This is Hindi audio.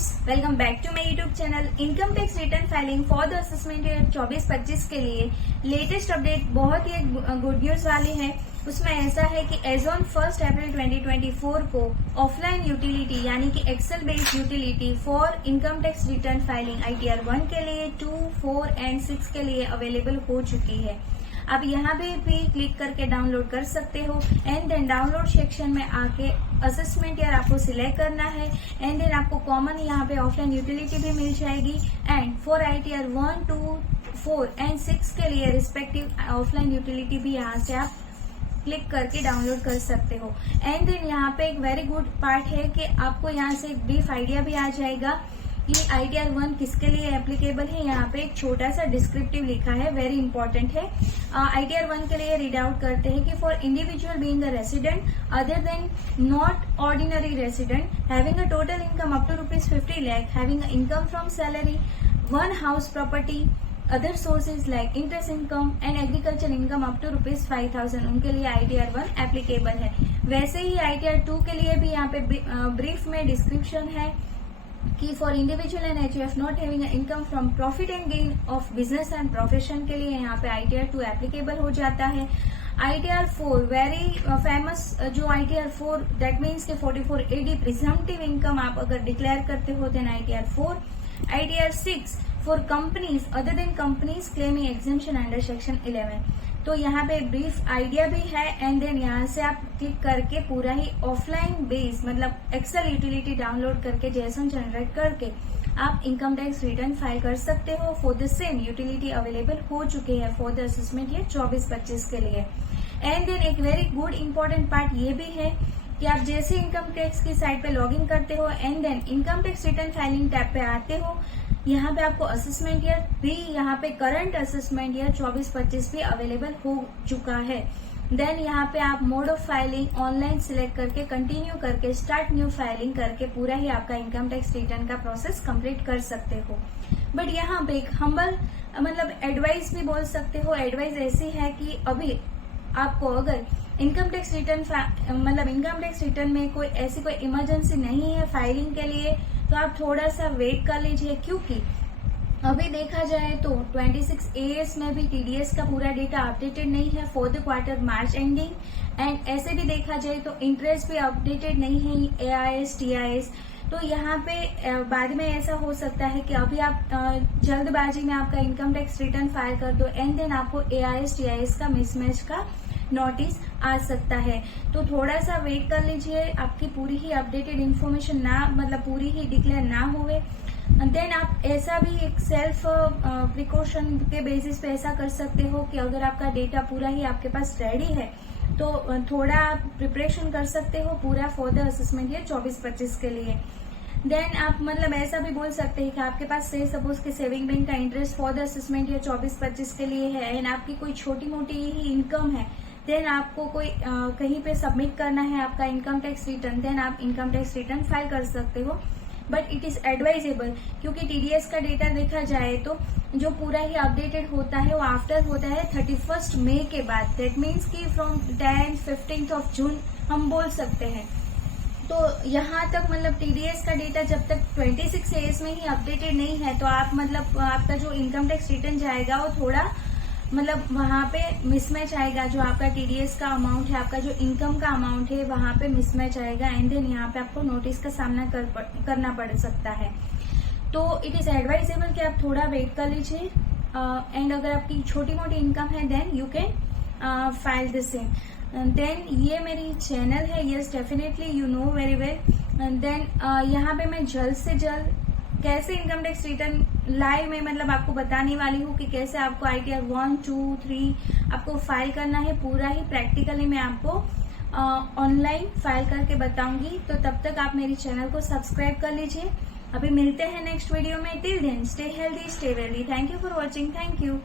Friends, welcome back to my YouTube channel. Income tax return filing for the assessment year 24-25 के लिए लेटेस्ट अपडेट बहुत ही गुड न्यूज वाली है। उसमें ऐसा है कि एज ऑन 1 अप्रैल 2024 को ऑफलाइन यूटिलिटी यानी कि Excel based utility for income tax return filing ITR 1 के लिए 2, 4 एंड 6 के लिए अवेलेबल हो चुकी है। आप यहाँ पे भी क्लिक करके डाउनलोड कर सकते हो एंड देन डाउनलोड सेक्शन में आके असेसमेंट ईयर आपको सिलेक्ट करना है एंड देन आपको कॉमन यहाँ पे ऑफलाइन यूटिलिटी भी मिल जाएगी एंड फॉर ITR 1, 2, 4 एंड 6 के लिए रिस्पेक्टिव ऑफलाइन यूटिलिटी भी यहाँ से आप क्लिक करके डाउनलोड कर सकते हो। एंड देन यहाँ पे एक वेरी गुड पार्ट है कि आपको यहाँ से एक ब्रीफ आइडिया भी आ जाएगा कि ITR 1 किसके लिए एप्लीकेबल है। यहाँ पे एक छोटा सा डिस्क्रिप्टिव लिखा है, वेरी इंपॉर्टेंट है। ITR 1 के लिए रीड आउट करते हैं कि for individual being the resident other than not ordinary resident having a total income up to ₹50 lakh, having income from salary, 1 house property, other sources like interest income and agriculture income up to ₹5,000, उनके लिए ITR 1 एप्लीकेबल है। वैसे ही ITR 2 के लिए भी यहाँ पे ब्रीफ में डिस्क्रिप्शन है कि for individual and HUF not having income from profit and gain of business and profession के लिए यहाँ पे ITR 2 एप्लीकेबल हो जाता है। ITR 4 वेरी फेमस जो ITR 4 दैट मीन्स के 44AD प्रिजम्पटिव इनकम आप अगर डिक्लेयर करते हो then ITR 4। ITR 6 for companies other than companies claiming exemption under section 11। तो यहाँ पे ब्रीफ आइडिया भी है एंड देन यहाँ से आप क्लिक करके पूरा ही ऑफलाइन बेस मतलब एक्सेल यूटिलिटी डाउनलोड करके जेएसएन जनरेट करके आप इनकम टैक्स रिटर्न फाइल कर सकते हो। For the same utility available हो चुके हैं फॉर द असेसमेंट ईयर 24-25 के लिए। एंड देन एक वेरी गुड इंपॉर्टेंट पार्ट ये भी है कि आप जैसे इनकम टैक्स की साइट पे लॉग इन करते हो and then income tax return filing tab पे आते हो, यहाँ पे आपको असेसमेंट ईयर भी यहाँ पे करंट असेसमेंट ईयर 24-25 भी अवेलेबल हो चुका है। देन यहाँ पे आप mode of filing online select करके कंटिन्यू करके स्टार्ट न्यू फाइलिंग करके पूरा ही आपका इनकम टैक्स रिटर्न का प्रोसेस कंप्लीट कर सकते हो। बट यहाँ पे एक हम्बल मतलब एडवाइस भी बोल सकते हो। एडवाइस ऐसी है कि अभी आपको अगर इनकम टैक्स रिटर्न मतलब इनकम टैक्स रिटर्न में कोई ऐसी कोई इमरजेंसी नहीं है फाइलिंग के लिए तो आप थोड़ा सा वेट कर लीजिए, क्योंकि अभी देखा जाए तो 26 AS में भी TDS का पूरा डेटा अपडेटेड नहीं है for the quarter March ending and ऐसे भी देखा जाए तो इंटरेस्ट भी अपडेटेड नहीं है AIS TIS। तो यहाँ पे बाद में ऐसा हो सकता है कि अभी आप जल्दबाजी में आपका इनकम टैक्स रिटर्न फाइल कर दो एंड देन आपको AIS TIS का मिसमैच का नोटिस आ सकता है। तो थोड़ा सा वेट कर लीजिए, आपकी पूरी ही अपडेटेड इन्फॉर्मेशन ना मतलब पूरी ही डिक्लेयर ना हुए देन आप ऐसा भी एक सेल्फ प्रिकॉशन के बेसिस पे ऐसा कर सकते हो कि अगर आपका डेटा पूरा ही आपके पास रेडी है तो थोड़ा प्रिपरेशन कर सकते हो पूरा फॉर द असेसमेंट ईयर 24-25 के लिए। देन आप मतलब ऐसा भी बोल सकते हैं कि आपके पास से सपोज के सेविंग बैंक का interest for the assessment year 24-25 के लिए है एंड आपकी कोई छोटी मोटी ही इनकम है देन आपको कोई कहीं पे सबमिट करना है आपका इनकम टैक्स रिटर्न, देन आप इनकम टैक्स रिटर्न फाइल कर सकते हो। बट इट इज एडवाइजेबल क्योंकि TDS का डेटा देखा जाए तो जो पूरा ही अपडेटेड होता है वो आफ्टर होता है 31 मई के बाद, दैट मीन्स कि फ्रॉम 10-15 ऑफ जून हम बोल सकते हैं। तो यहाँ तक मतलब TDS का डेटा जब तक 26 AS में ही अपडेटेड नहीं है तो आप मतलब आपका जो इनकम टैक्स रिटर्न जाएगा वो थोड़ा मतलब वहां पे मिसमैच आएगा। जो आपका TDS का अमाउंट है, आपका जो इनकम का अमाउंट है वहां पे मिसमैच आएगा एंड देन यहाँ पे आपको नोटिस का सामना करना पड़ सकता है। तो इट इज एडवाइजेबल कि आप थोड़ा वेट कर लीजिए एंड अगर आपकी छोटी मोटी इनकम है then you can file the same. Then ये मेरी चैनल है, yes definitely you know very well. Then यहाँ पे मैं जल्द से जल्द कैसे इनकम टैक्स रिटर्न लाइव में मतलब आपको बताने वाली हूँ कि कैसे आपको ITR 1, 2, 3 आपको फाइल करना है, पूरा ही प्रैक्टिकली मैं आपको ऑनलाइन फाइल करके बताऊंगी। तो तब तक आप मेरी चैनल को सब्सक्राइब कर लीजिए। अभी मिलते हैं नेक्स्ट वीडियो में। Till then stay healthy, stay wealthy. Thank you for watching. Thank you.